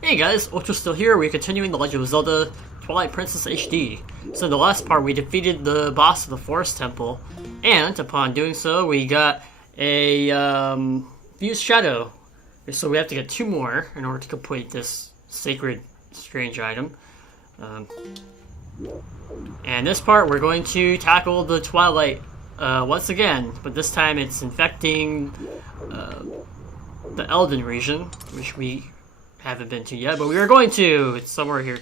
Hey guys, Ultrasteel here. We're continuing the Legend of Zelda Twilight Princess HD. So in the last part we defeated the boss of the Forest Temple, and upon doing so we got a fused shadow. So we have to get 2 more in order to complete this sacred strange item. And this part we're going to tackle the Twilight once again, but this time it's infecting the Eldin region, which we haven't been to yet, but we are going to. It's somewhere here,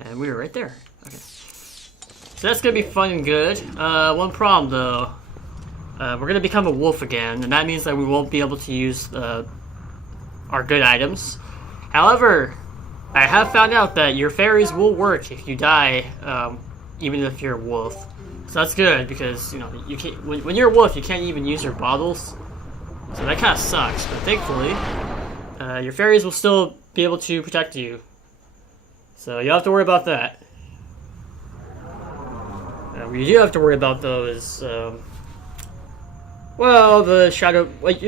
and we were right there. Okay, so that's gonna be fun and good. One problem though, we're gonna become a wolf again, and that means that we won't be able to use our good items. However, I have found out that your fairies will work if you die, even if you're a wolf. So that's good because you know you can't. When you're a wolf, you can't even use your bottles. So that kind of sucks. But thankfully, your fairies will still be able to protect you. So you don't have to worry about that. What you do have to worry about though is, well, the shadow. Like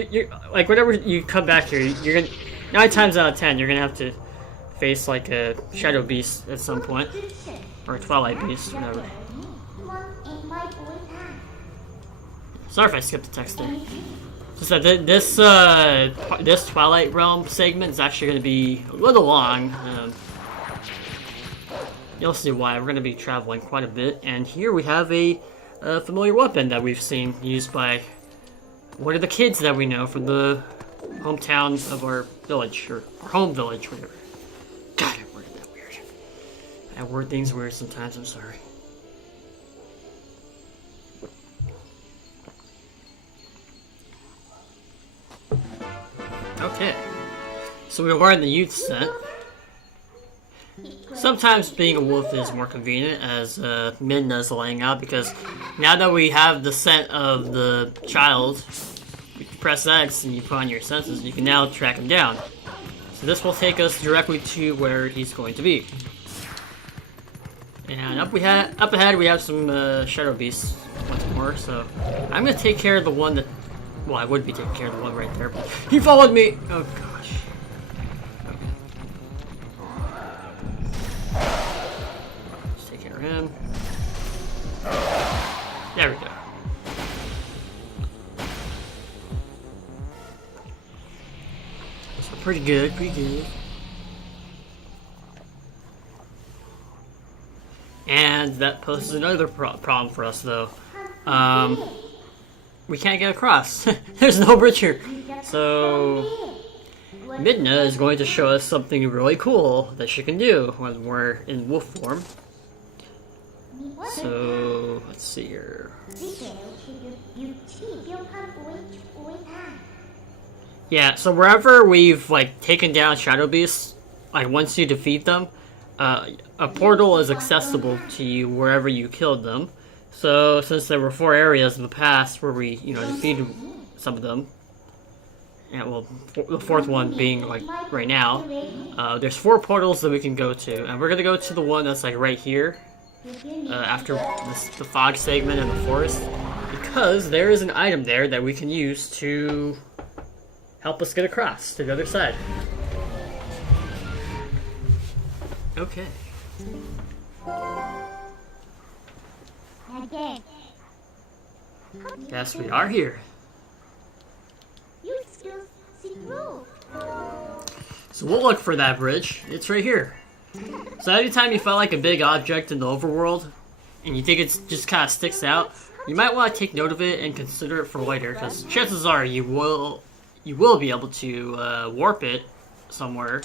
like whenever you come back here, you're gonna 9 times out of 10 you're gonna have to face like a shadow beast at some point, or a twilight beast, whatever. Sorry if I skipped the text there. Just that this Twilight Realm segment is actually going to be a little long. You'll see why. We're going to be traveling quite a bit, and here we have a familiar weapon that we've seen used by one of the kids that we know from the hometown of our village, or our home village, whatever. God, I worded that weird. I word things weird sometimes. I'm sorry. Okay, so we learned the youth scent. Sometimes being a wolf is more convenient, as Midna's laying out, because now that we have the scent of the child, you press X and you put on your senses, you can now track him down. So this will take us directly to where he's going to be. And up ahead we have some shadow beasts once more, so I'm going to take care of the one that... Well, I would be taking care of the one right there, but he followed me! Oh, gosh. Okay. Let's take care of him. There we go. So pretty good, pretty good. And that poses another problem for us, though. We can't get across. There's no bridge here. So Midna is going to show us something really cool that she can do when we're in wolf form. So let's see here. Yeah, so wherever we've like taken down shadow beasts, like once you defeat them, a portal is accessible to you wherever you killed them. So, since there were 4 areas in the past where we, you know, defeated some of them, and well, the 4th one being like right now, there's 4 portals that we can go to, and we're gonna go to the one that's like right here, after the fog segment in the forest, because there is an item there that we can use to help us get across to the other side. Okay. Yes, we are here. So we'll look for that bridge. It's right here. So anytime you find like a big object in the overworld, and you think it just kind of sticks out, you might want to take note of it and consider it for later, because chances are you will be able to warp it somewhere.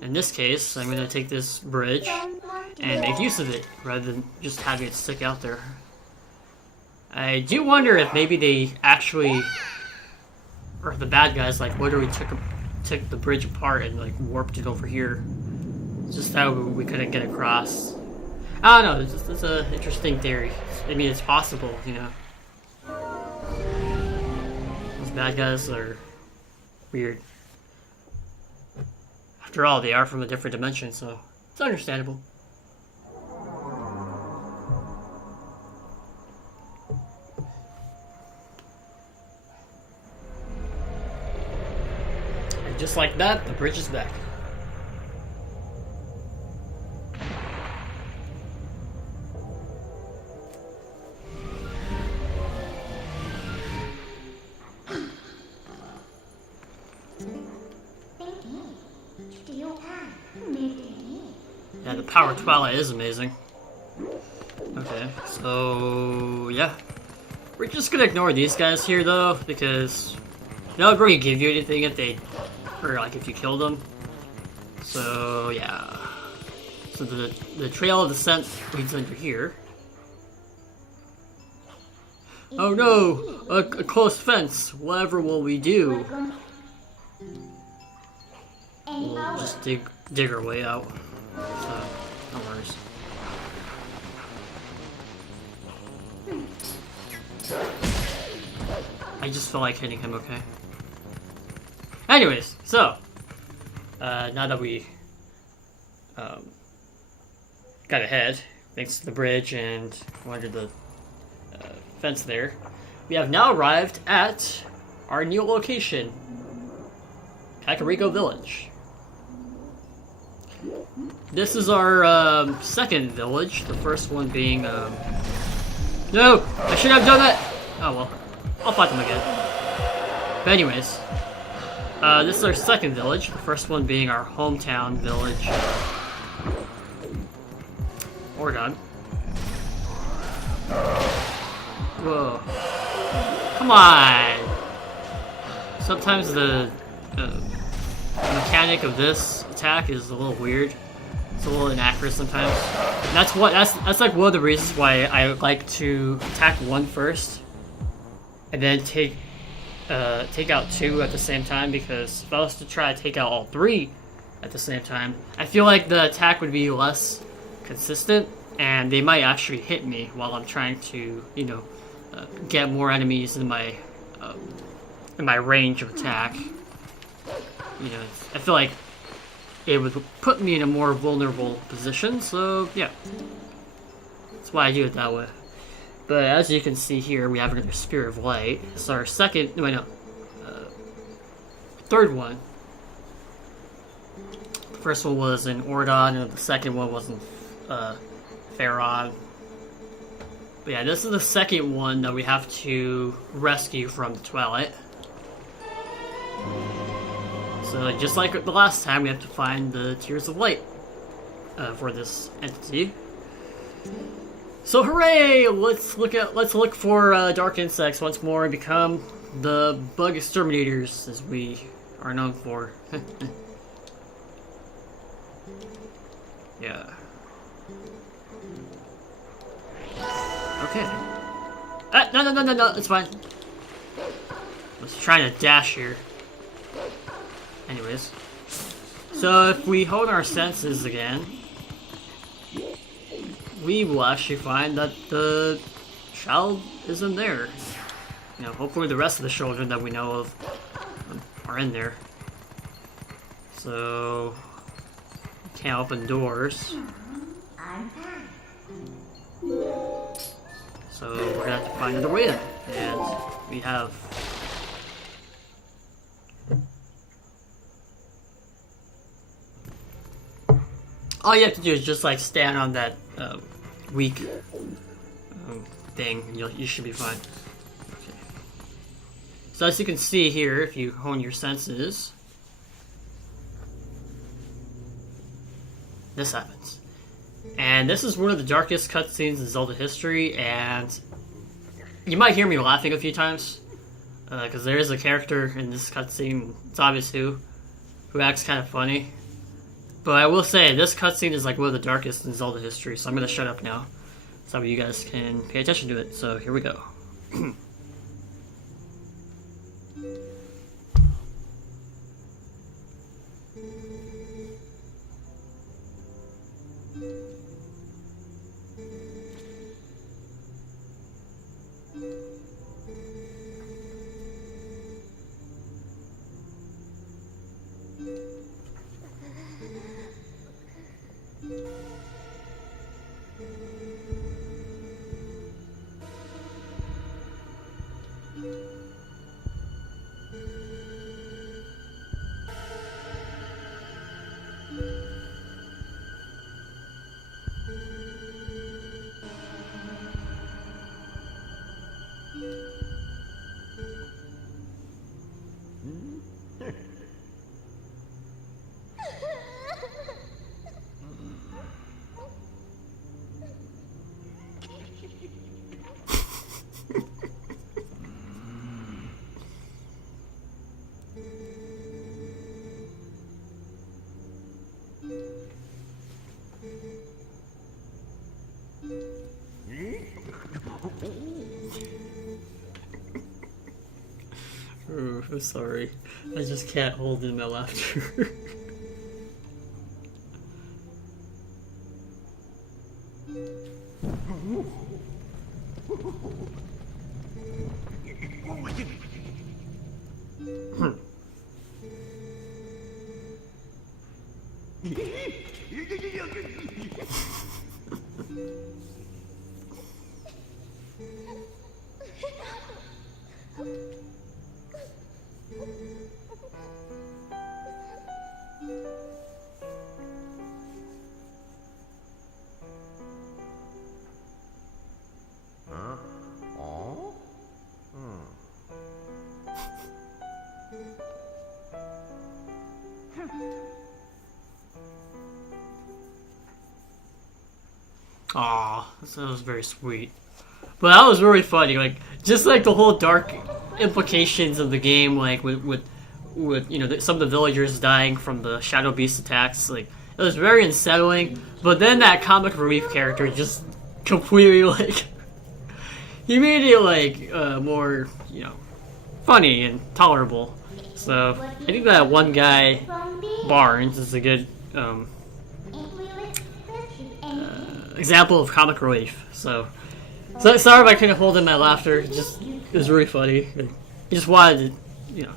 In this case, I'm going to take this bridge and make use of it, rather than just having it stick out there. I do wonder if maybe they actually, or the bad guys, like literally took the bridge apart and like warped it over here, just that we couldn't get across. I don't know, it's an interesting theory. I mean, it's possible, you know. Those bad guys are weird. After all, they are from a different dimension, so it's understandable. And just like that, the bridge is back. The power of Twilight is amazing. Okay, so yeah. We're just gonna ignore these guys here though, because they don't really give you anything if they, or like if you kill them. So yeah. So the trail of descent leads under here. Oh no! A close fence. Whatever will we do? We'll just dig our way out. So no worries. I just feel like hitting him. Okay. Anyways, so now that we got ahead, thanks to the bridge and under the fence there, we have now arrived at our new location, Kakariko Village. This is our second village, the first one being no! I should have done that! Oh well, I'll fight them again. But anyways, this is our second village, the first one being our hometown village, Oregon. Whoa. Come on! Sometimes the mechanic of this attack is a little weird. It's a little inaccurate sometimes. And that's like one of the reasons why I like to attack one first and then take out two at the same time, because if I was to try to take out all three at the same time, I feel like the attack would be less consistent and they might actually hit me while I'm trying to, you know, get more enemies in my range of attack. You know, I feel like it would put me in a more vulnerable position, so yeah. That's why I do it that way. But as you can see here, we have another Spirit of Light. It's our second, third one. The first one was in Ordon, and the second one was in Faron. But yeah, this is the second one that we have to rescue from the Twilight. So just like the last time, we have to find the Tears of Light for this entity. So hooray! Let's look for dark insects once more and become the bug exterminators, as we are known for. Yeah. Okay. No, it's fine. I was trying to dash here. Anyways. So if we hold our senses again, we will actually find that the child isn't there. You know, hopefully the rest of the children that we know of are in there. So, we can't open doors. So we're gonna have to find another way in. And we have... all you have to do is just like stand on that weak thing, and you should be fine. Okay. So as you can see here, if you hone your senses, this happens. And this is one of the darkest cutscenes in Zelda history, and you might hear me laughing a few times, because there is a character in this cutscene, it's obvious who acts kind of funny. But I will say, this cutscene is like one of the darkest in Zelda history, so I'm going to shut up now, so you guys can pay attention to it. So here we go. I'm sorry. I just can't hold in my laughter. Aw, that was very sweet. But that was really funny, like, just like the whole dark implications of the game, like, with you know, some of the villagers dying from the Shadow Beast attacks, like, it was very unsettling, but then that comic relief character just completely, like, he made it, like, more, you know, funny and tolerable. So, I think that one guy, Barnes, is a good, example of comic relief. So sorry if I couldn't hold in my laughter. It was really funny. I just wanted to, you know,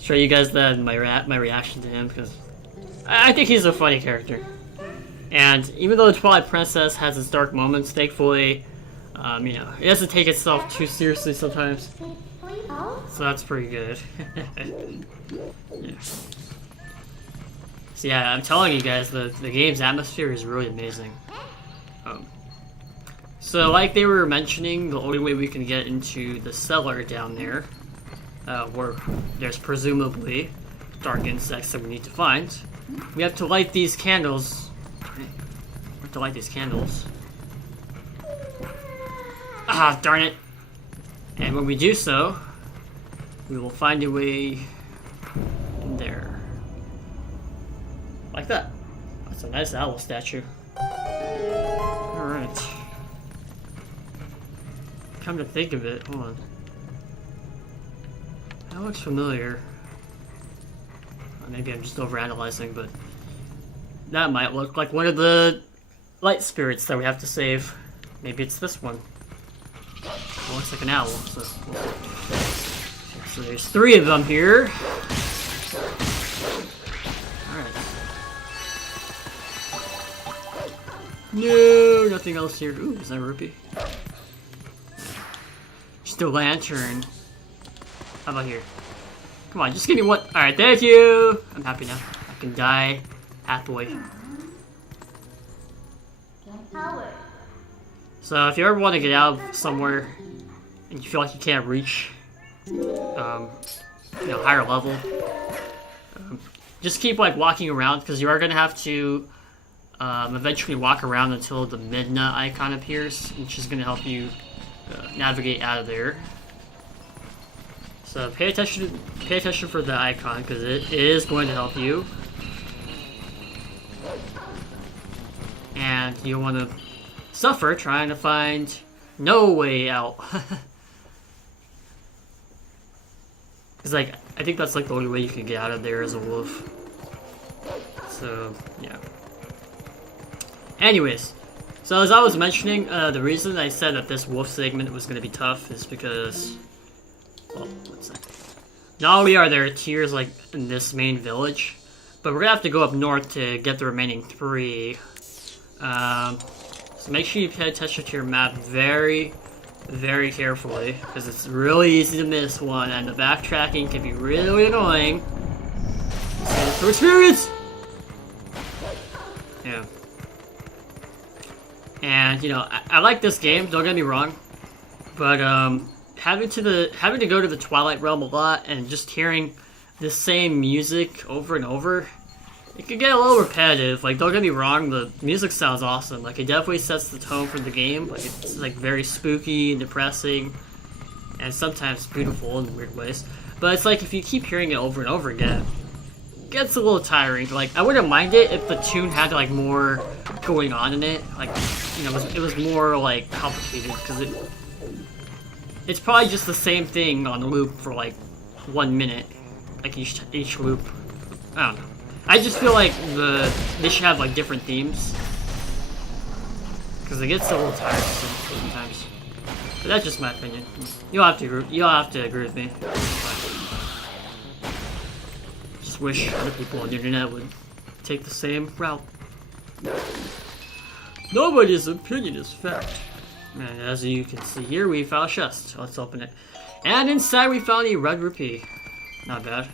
show you guys that and my reaction to him, because I think he's a funny character. And even though the Twilight Princess has its dark moments, thankfully, you know, it doesn't take itself too seriously sometimes. So that's pretty good. Yeah. So yeah, I'm telling you guys, the game's atmosphere is really amazing. So like they were mentioning, the only way we can get into the cellar down there, where there's presumably dark insects that we need to find, we have to light these candles. We have to light these candles. Ah, darn it! And when we do so, we will find a way in there. Like that. That's a nice owl statue. Alright. Come to think of it, hold on. That looks familiar. Maybe I'm just overanalyzing, but that might look like one of the light spirits that we have to save. Maybe it's this one. It looks like an owl, so there's 3 of them here. Alright. No, nothing else here. Ooh, is that a rupee? Just a lantern. How about here? Come on, just give me one. Alright, thank you! I'm happy now. I can die happily. So if you ever want to get out of somewhere and you feel like you can't reach, you know, higher level, just keep like walking around, because you are going to have to eventually walk around until the Midna icon appears, which is going to help you navigate out of there. So pay attention for the icon, because it is going to help you. And you want to suffer trying to find no way out. Because, like, I think that's, like, the only way you can get out of there as a wolf. So, yeah. Anyways, so as I was mentioning, the reason I said that this wolf segment was going to be tough is because... well, what's that? Not only are there tiers, like, in this main village, but we're going to have to go up north to get the remaining 3. So make sure you pay attention to your map very, very carefully, because it's really easy to miss one, and the backtracking can be really annoying. For experience! Yeah. And, you know, I like this game, don't get me wrong, but, having to go to the Twilight Realm a lot, and just hearing the same music over and over, it can get a little repetitive. Like, don't get me wrong, the music sounds awesome. Like, it definitely sets the tone for the game. Like, it's, like, very spooky and depressing, and sometimes beautiful in weird ways. But it's like, if you keep hearing it over and over again, it gets a little tiring. Like, I wouldn't mind it if the tune had, like, more going on in it. Like, you know, it was more, like, complicated, because it's probably just the same thing on loop for, like, 1 minute, like each loop. I don't know. I just feel like they should have like different themes, because it gets a little tiresome sometimes. But that's just my opinion. You'll have to agree with me. Just wish other people on the internet would take the same route. Nobody's opinion is fact. And as you can see here, we found a chest. Let's open it. And inside we found a red rupee. Not bad.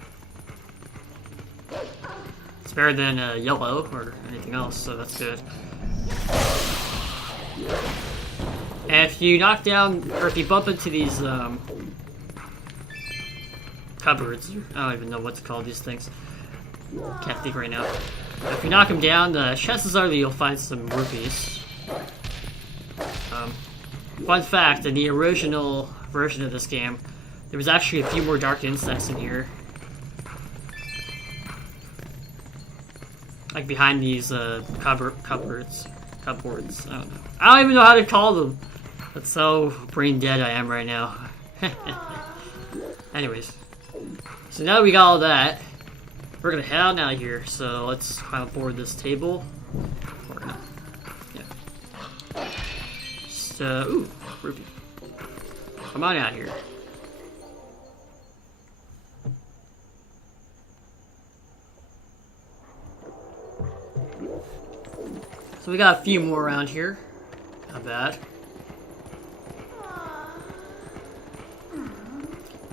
It's better than yellow or anything else, so that's good. And if you knock down, or if you bump into these cupboards, I don't even know what to call these things. Can't think right now. If you knock them down, chances are that you'll find some rupees. Fun fact, in the original version of this game, there was actually a few more dark insects in here. Like behind these cupboards. I don't know. I don't even know how to call them. That's how brain dead I am right now. Anyways. So now that we got all that, we're gonna head out of here. So let's climb aboard this table. Or no. Yeah. Just, ooh, rupee. Come on out here. So we got a few more around here. Not bad.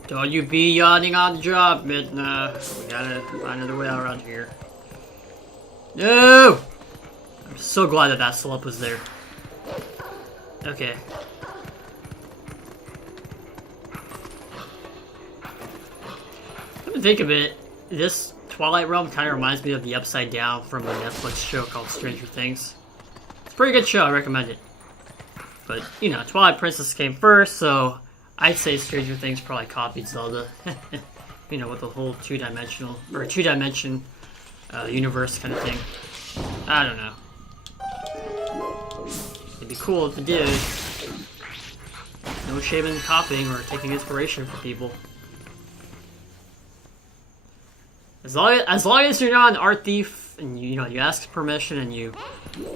Don't you be yawning on the job, Midna. We gotta find another way out around here. No! I'm so glad that that slope was there. Okay. Come to think of it, this Twilight Realm kind of reminds me of the Upside Down from a Netflix show called Stranger Things. It's a pretty good show, I recommend it. But, you know, Twilight Princess came first, so I'd say Stranger Things probably copied Zelda. You know, with the whole two-dimension universe kind of thing. I don't know. It'd be cool if it did. No shame in copying or taking inspiration from people. As long as you're not an art thief and you ask permission and you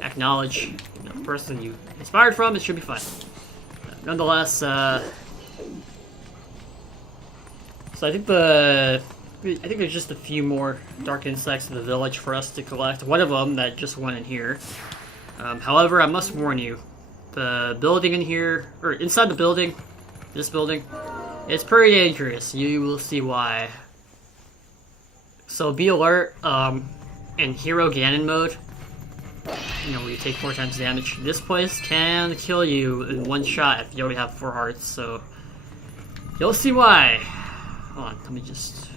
acknowledge the person you inspired from, it should be fine. Nonetheless, so I think there's just a few more dark insects in the village for us to collect. One of them that just went in here. However, I must warn you, the building in here, or inside the building, this building, it's pretty dangerous. You will see why. So be alert, in Hero Ganon mode, you know, where you take 4 times damage, this place can kill you in one shot if you already have 4 hearts, so you'll see why. Hold on, let me just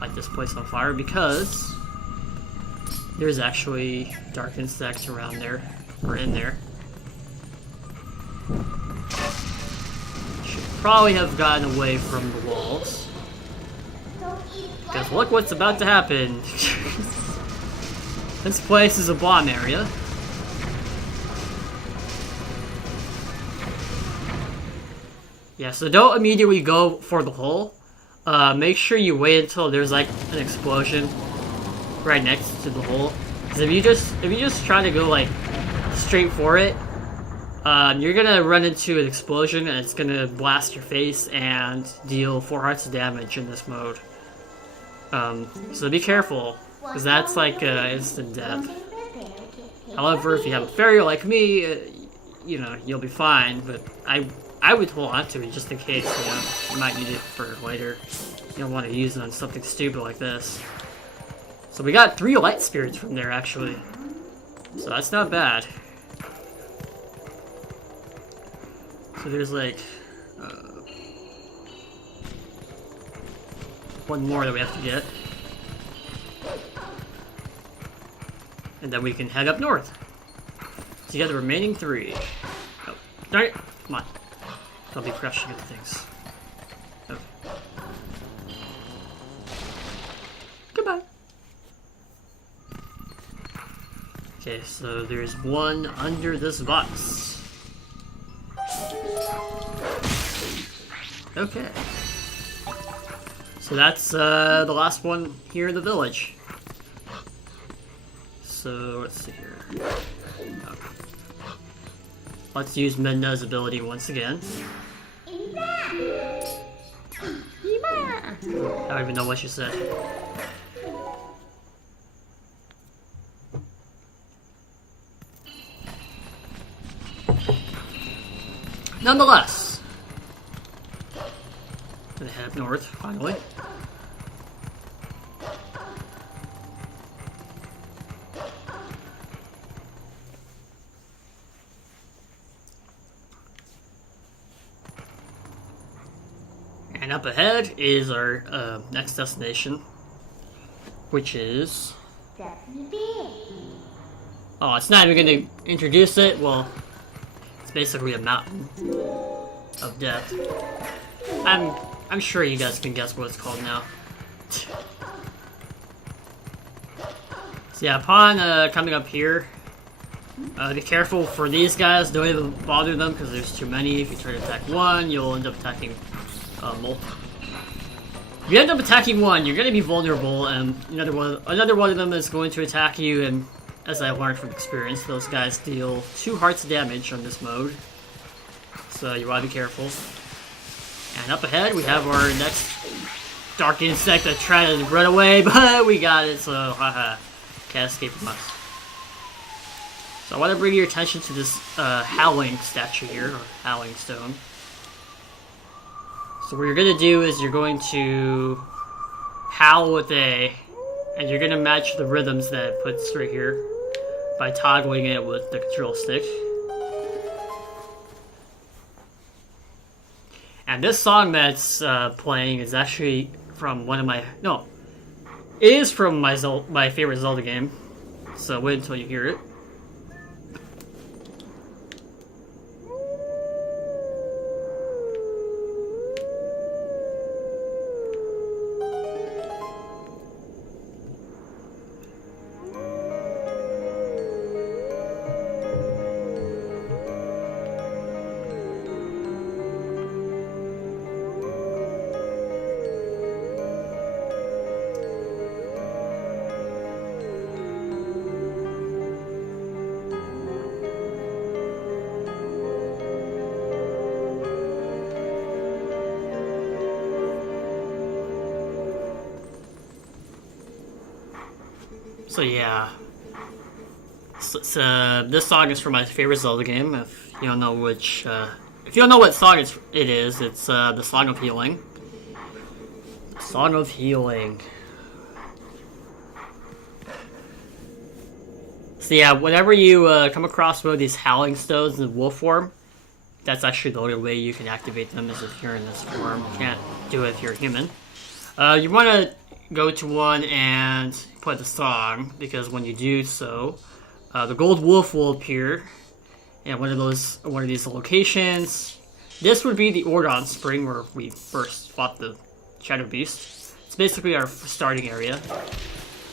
light this place on fire, because there's actually dark insects around there, or in there. Should probably have gotten away from the walls. Because look what's about to happen. This place is a bomb area. Yeah, so don't immediately go for the hole. Make sure you wait until there's like an explosion right next to the hole. Because if you just try to go like straight for it, you're gonna run into an explosion and it's gonna blast your face and deal 4 hearts of damage in this mode. So be careful, because that's like instant death. However, if you have a fairy like me, you know, you'll be fine, but I would hold on to it just in case, you know, you might need it for later. You don't want to use it on something stupid like this. So we got 3 light spirits from there, actually. So that's not bad. So there's like one more that we have to get. And then we can head up north. So you got the remaining 3. Oh, darn it! Come on. I'll be crashing into things. Okay. Goodbye. Okay, so there's one under this box. Okay. So that's the last one here in the village. So let's see here. Let's use Midna's ability once again. I don't even know what she said. Nonetheless, gonna head up north finally. And up ahead is our next destination, which is... Oh, it's not even going to introduce it. Well, it's basically a mountain of death. I'm sure you guys can guess what it's called now. So yeah, upon coming up here, be careful for these guys. Don't even bother them because there's too many. If you try to attack one, you'll end up attacking multiple. If you end up attacking one, you're going to be vulnerable, and another one of them is going to attack you. And as I learned from experience, those guys deal 2 hearts damage on this mode, so you want to be careful. And up ahead, we have our next dark insect that tried to run away, but we got it. So haha, can't escape from us. So I want to bring your attention to this howling statue here, or howling stone. So what you're going to do is you're going to howl with A, and you're going to match the rhythms that it puts right here by toggling it with the control stick. And this song that's playing is actually from one of my... No, it is from my favorite Zelda game, so wait until you hear it. So yeah, this song is from my favorite Zelda game. If you don't know which, if you don't know what song it is, it's the Song of Healing. Song of Healing. So yeah, whenever you come across one of these howling stones in wolf form, that's actually the only way you can activate them is if you're in this form. You can't do it if you're human. You want to go to one and play the song, because when you do so, the gold wolf will appear in one of these locations. This would be the Ordon Spring where we first fought the Shadow Beast. It's basically our starting area.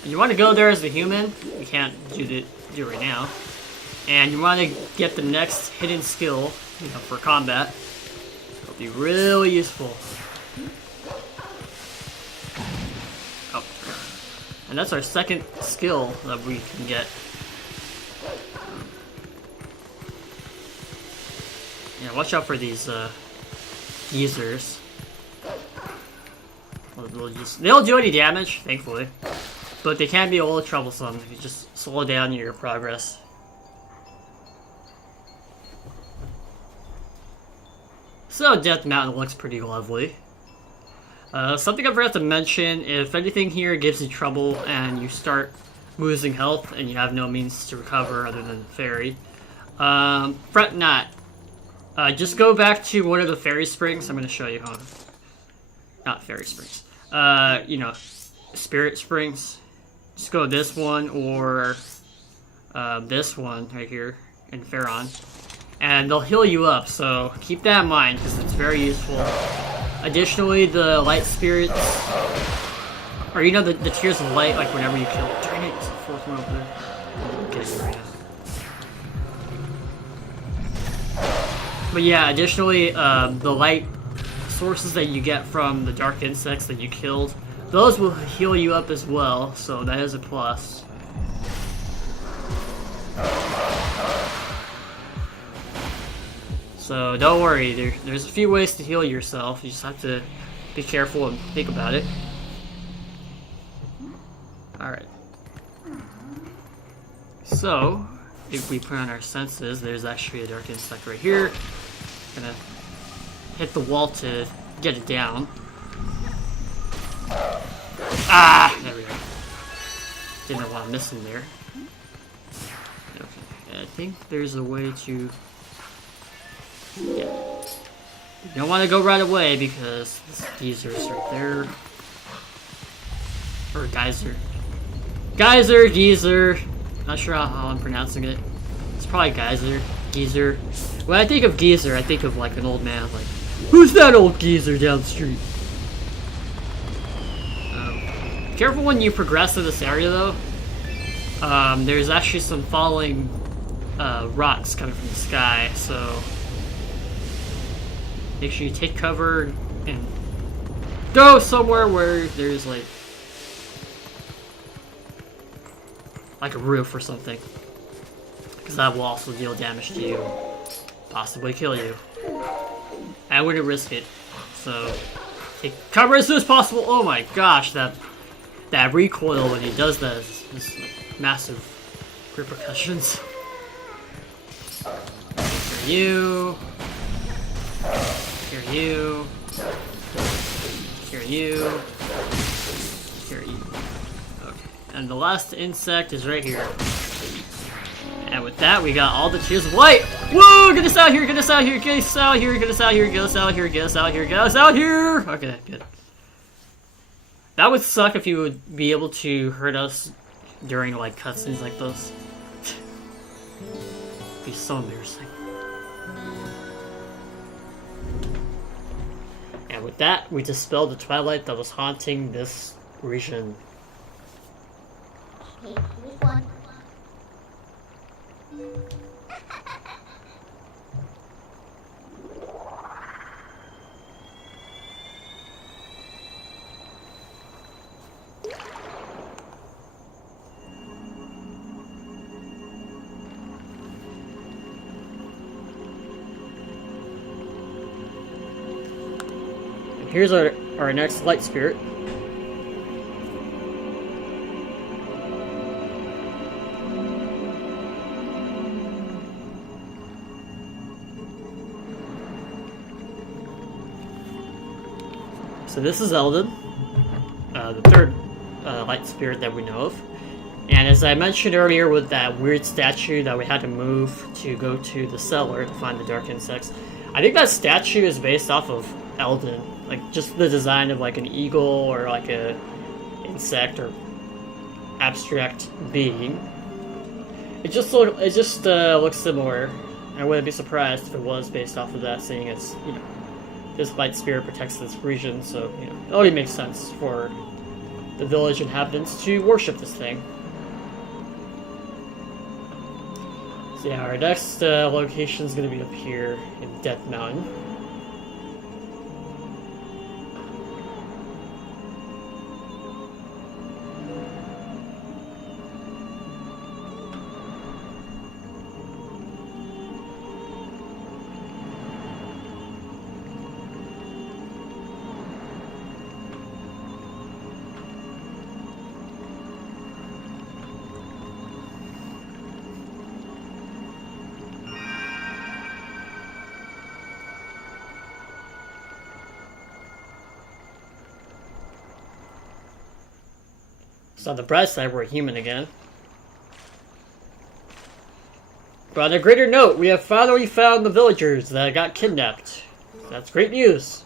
And you want to go there as a human. You can't do it right now. And you want to get the next hidden skill, for combat. It'll be really useful. And that's our second skill that we can get. Yeah, watch out for these geezers. They don't do any damage, thankfully. But they can be a little troublesome if you just slow down your progress. So Death Mountain looks pretty lovely. Something I forgot to mention, if anything here gives you trouble and you start losing health and you have no means to recover other than the fairy, fret not. Just go back to one of the fairy springs. I'm going to show you. Not fairy springs. Spirit springs. Just go this one or this one right here in Faron. And they'll heal you up, so keep that in mind because it's very useful. Additionally, the light spirits, or the tears of light, like whenever you kill. Darn it, it's the fourth one over there. I'm kidding you right now. But yeah, additionally, the light sources that you get from the dark insects that you killed, those will heal you up as well, so that is a plus. So don't worry, there's a few ways to heal yourself, you just have to be careful and think about it. Alright. So, if we put on our senses, there's actually a dark insect right here. Gonna hit the wall to get it down. Ah! There we go. Didn't know what I'm missing there. Okay, I think there's a way to... Yeah. You don't want to go right away because this geezer's right there. Or geyser. Geyser, geezer. Not sure how I'm pronouncing it. It's probably geyser, geezer. When I think of geezer, I think of like an old man, like, who's that old geezer down the street? Careful when you progress in this area though. There's actually some falling rocks coming from the sky, so make sure you take cover and go somewhere where there's like a roof or something, because that will also deal damage to you, possibly kill you. I wouldn't risk it, so take cover as soon as possible. Oh my gosh, that recoil when he does that is like massive repercussions. Here you. Here you. Here you. Here you. Okay. And the last insect is right here. And with that, we got all the tears of light. Whoa! Get us out here! Get us out here! Get us out here! Get us out here! Get us out here! Get us out here! Get us out here! Okay, good. That would suck if you would be able to hurt us during like cutscenes like those. It'd be so embarrassing. And with that, we dispelled the twilight that was haunting this region. Okay, which one? Here's our next light spirit. So this is Eldin, the third light spirit that we know of. And as I mentioned earlier with that weird statue that we had to move to go to the cellar to find the dark insects, I think that statue is based off of Eldin. Like, just the design of, like, an eagle or, like, a insect or abstract being. It just looks similar. I wouldn't be surprised if it was based off of that, seeing as, you know, this light spirit protects this region, so, you know, it only makes sense for the village inhabitants to worship this thing. So yeah, our next location is going to be up here in Death Mountain. So on the bright side, we're human again. But on a greater note, we have finally found the villagers that got kidnapped. That's great news.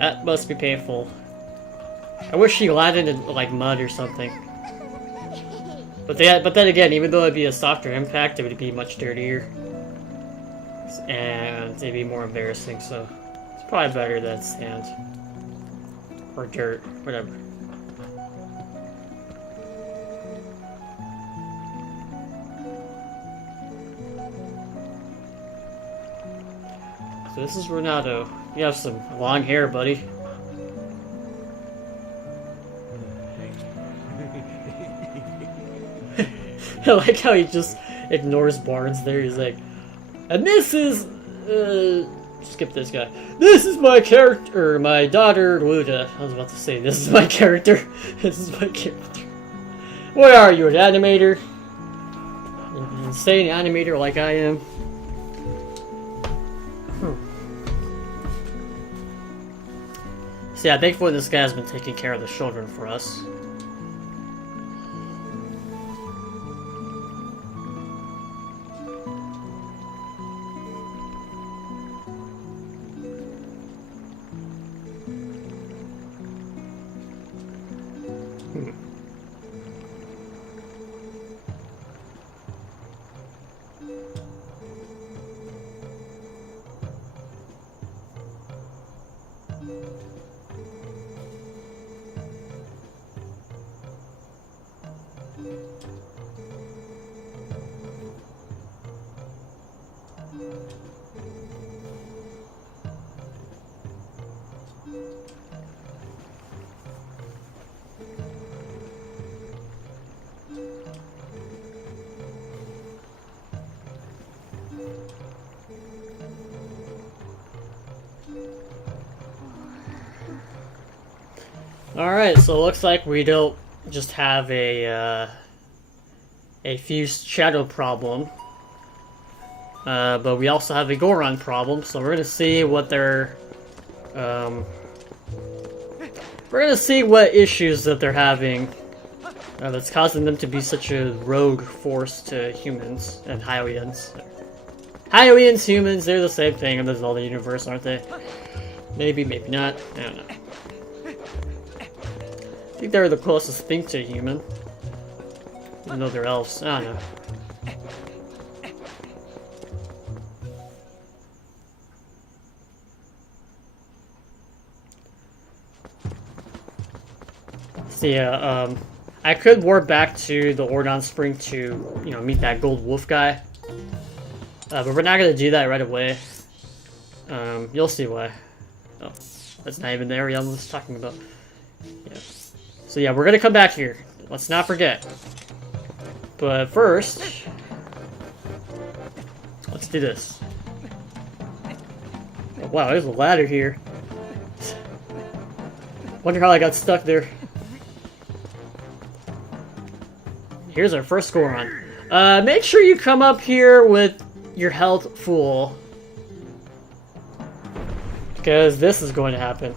That must be painful. I wish she landed in, like, mud or something. But then again, even though it'd be a softer impact, it would be much dirtier. And it'd be more embarrassing, so... It's probably better than sand. Or dirt, whatever. So this is Ronaldo. You have some long hair, buddy. I like how he just ignores Barnes there. He's like, and this is, skip this guy. This is my character, my daughter, Luda. I was about to say, this is my character. This is my character. What are you, an animator? An insane animator like I am? So yeah, thankfully this guy's been taking care of the children for us. Alright, so it looks like we don't just have a fused shadow problem, but we also have a Goron problem, so we're gonna see what their, we're gonna see what issues that they're having that's causing them to be such a rogue force to humans and Hylians. Hylians, humans, they're the same thing in the Zelda universe, aren't they? Maybe, maybe not, I don't know. I think they're the closest thing to a human. Even though they're elves. I don't know. So yeah, I could warp back to the Ordon Spring to, you know, meet that gold wolf guy. But we're not gonna do that right away. You'll see why. Oh, that's not even the area I was talking about. Yeah. So yeah, we're gonna come back here. Let's not forget. But first, let's do this. Oh, wow, there's a ladder here. Wonder how I got stuck there. Here's our first Goron. Make sure you come up here with your health full, because this is going to happen.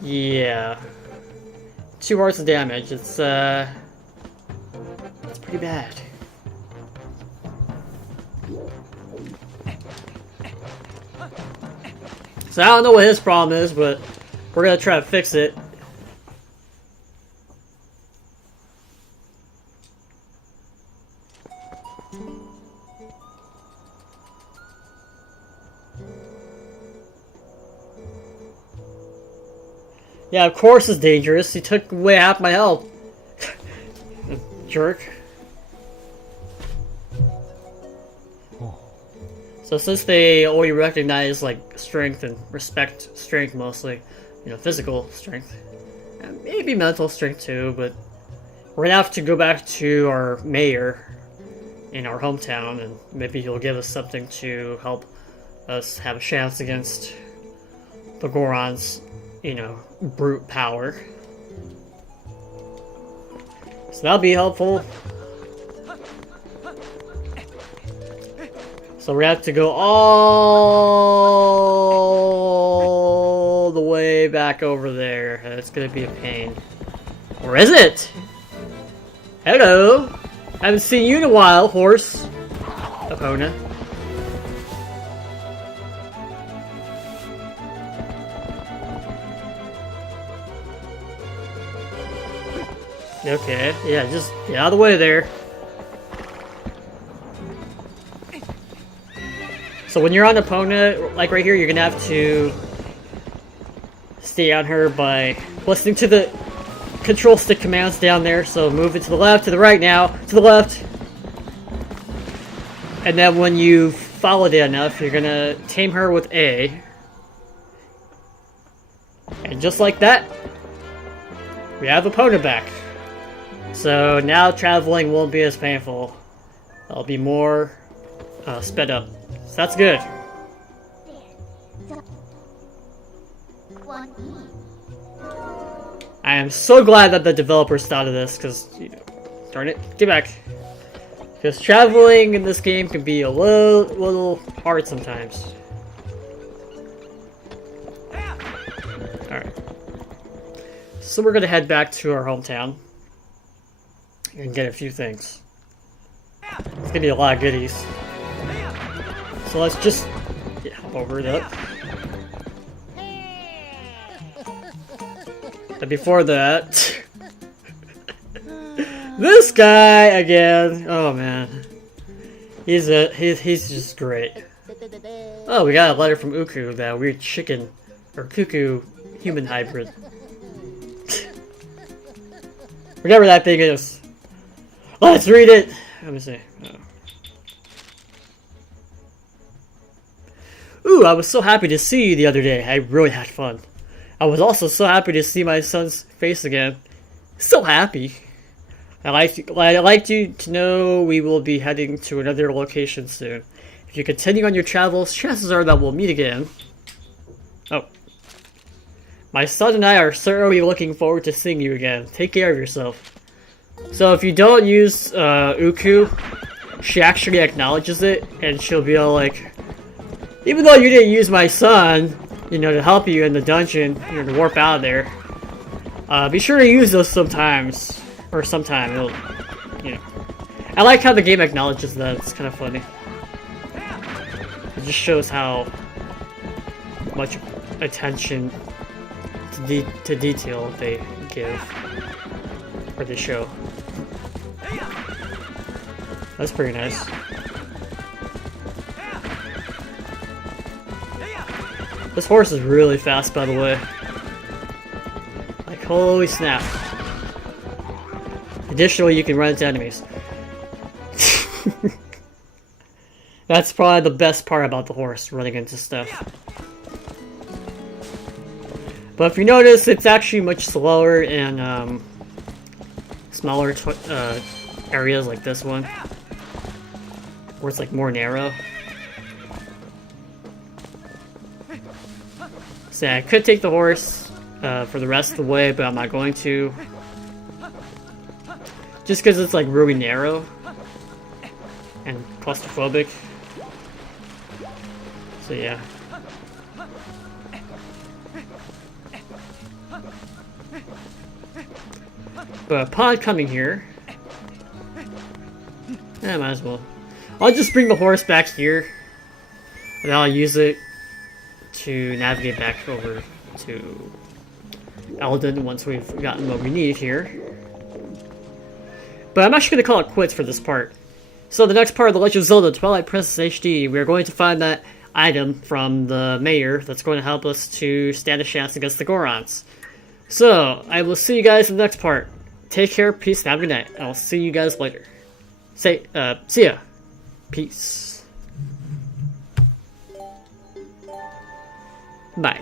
Yeah. 2 hearts of damage. It's pretty bad. So I don't know what his problem is, but we're gonna try to fix it. Yeah, of course it's dangerous. He took away half my health. Jerk. So since they already recognize, like, strength and respect strength mostly, you know, physical strength, and maybe mental strength too, but we're gonna have to go back to our mayor in our hometown, and maybe he'll give us something to help us have a chance against the Goron's, you know, brute power. So that'll be helpful. So we have to go all the way back over there. It's gonna be a pain. Or is it? Hello! Haven't seen you in a while, horse. Epona. Okay, yeah, just get out of the way there. So when you're on Epona, like right here, you're gonna have to stay on her by listening to the control stick commands down there. So move it to the left, to the right now, to the left. And then when you follow it enough, you're gonna tame her with A. And just like that, we have Epona back. So now traveling won't be as painful. It'll be more sped up. So that's good. I am so glad that the developers thought of this, because, you know, darn it, get back. Because traveling in this game can be a little hard sometimes. Alright. So we're gonna head back to our hometown and get a few things. It's gonna be a lot of goodies. So let's just hop over that. But before that, this guy again. Oh man, he's just great. Oh, we got a letter from Uku, that weird chicken or cuckoo human hybrid. Whatever that thing is. Let's read it. Let me see. Ooh, I was so happy to see you the other day. I really had fun. I was also so happy to see my son's face again. So happy. I'd like you to know we will be heading to another location soon. If you continue on your travels, chances are that we'll meet again. Oh. My son and I are certainly looking forward to seeing you again. Take care of yourself. So if you don't use Uku, she actually acknowledges it, and she'll be all like, even though you didn't use my son, you know, to help you in the dungeon, you know, to warp out of there, be sure to use those sometimes, or sometime. It'll, you know. I like how the game acknowledges that. It's kind of funny. It just shows how much attention to detail they give, or they show. That's pretty nice. This horse is really fast, by the way. Like, holy snap. Additionally, you can run into enemies. That's probably the best part about the horse, running into stuff. But if you notice, it's actually much slower in smaller areas like this one, where it's like more narrow. So yeah, I could take the horse for the rest of the way, but I'm not going to. Just because it's like really narrow and claustrophobic. So yeah. But upon coming here, I might as well. I'll just bring the horse back here, and I'll use it to navigate back over to Eldin once we've gotten what we need here. But I'm actually going to call it quits for this part. So the next part of The Legend of Zelda Twilight Princess HD, we're going to find that item from the mayor that's going to help us to stand a chance against the Gorons. So, I will see you guys in the next part. Take care, peace, and have a good night. I'll see you guys later. See ya. Peace. Bye.